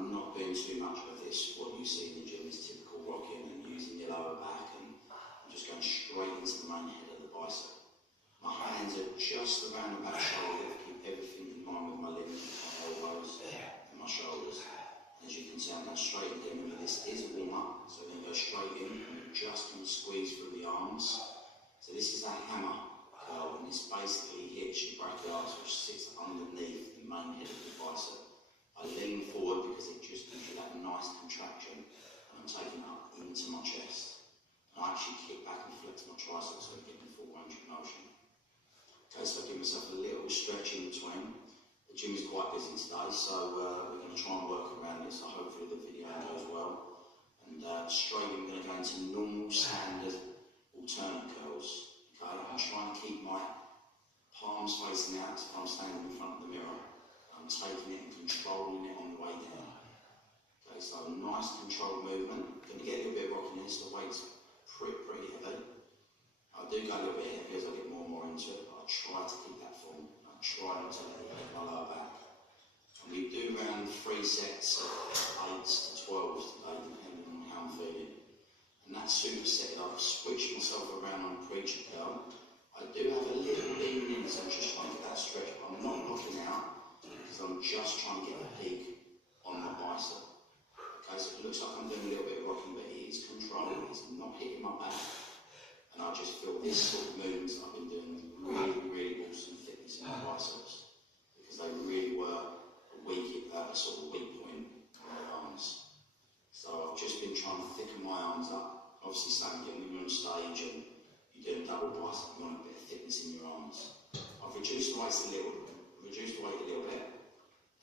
I'm not doing too much of this. What you see in the gym is typical rocking and using your lower back, and I'm just going straight into the main head of the bicep. My hands are just around the back shoulder, keep everything in line with my limbs, my elbows and my shoulders. And as you can see, I'm going straight in. Remember, this is a warm up, so we're going to go straight in and we're just going to squeeze through the arms. So this is a hammer curl, and this basically hits your brachialis, which sits underneath the main head of the bicep. I lean forward because it just gives you that nice contraction, and I'm taking it up into my chest. And I actually kick back and flex my triceps so I get the full range of motion. Okay, so I give myself a little stretch in between. The gym is quite busy today, so we're going to try and work around it, so hopefully the video goes well. And straight in, we're going to go into normal, standard, alternate curls. Okay, I'm trying to keep my palms facing out if I'm standing in front of the mirror. I'm taking it and controlling it on the way down. Okay, so a nice controlled movement. Going to get a little bit of rocking in this, the weight's pretty heavy. I do go a little bit heavy as I get more and more into it, but I try to keep that form. I try not to let it hit my lower back. And we do around 3 sets of 8 to 12 today, depending on how I'm feeling. And that superset, I've switched myself around on preacher curl. I do have a little lean in, so I'm just trying to get that stretch, but I'm not knocking out. Because I'm just trying to get the peak on the bicep. Okay, so it looks like I'm doing a little bit of rocking, but it is controlled, it's not hitting my back. And I just feel this sort of movements I've been doing really awesome fitness in my biceps. Because they really were a sort of weak point on my arms. So I've just been trying to thicken my arms up. Obviously, same again, when you're on stage and you're doing double bicep, you want a bit of thickness in your arms. I've reduced the weight a little bit.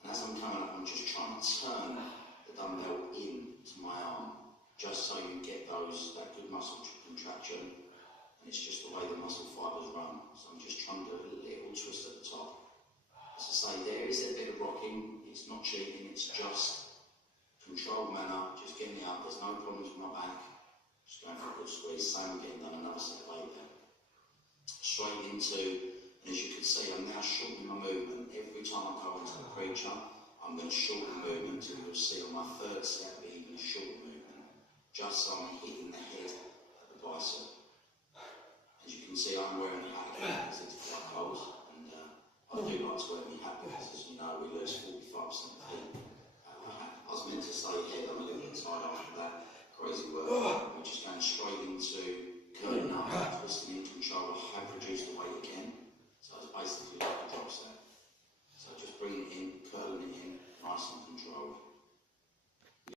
And as I'm coming up, I'm just trying to turn the dumbbell into my arm, just so you get that good muscle contraction. And it's just the way the muscle fibers run. So I'm just trying to do a little twist at the top. As I say, there is a bit of rocking. It's not cheating, it's just controlled manner, just getting it up. There's no problems with my back. Just going for a good squeeze. Same again, done another set later. Straight into. As you can see, I'm now shortening my movement. Every time I go into the preacher, I'm going to shorten the movement until you'll see on my third set I'll be even a shorter movement, just so I'm hitting the head of the bicep. As you can see, I'm wearing a hat again because it's quite cold, and I do like to wear my hat because, as you know, we lose 45% of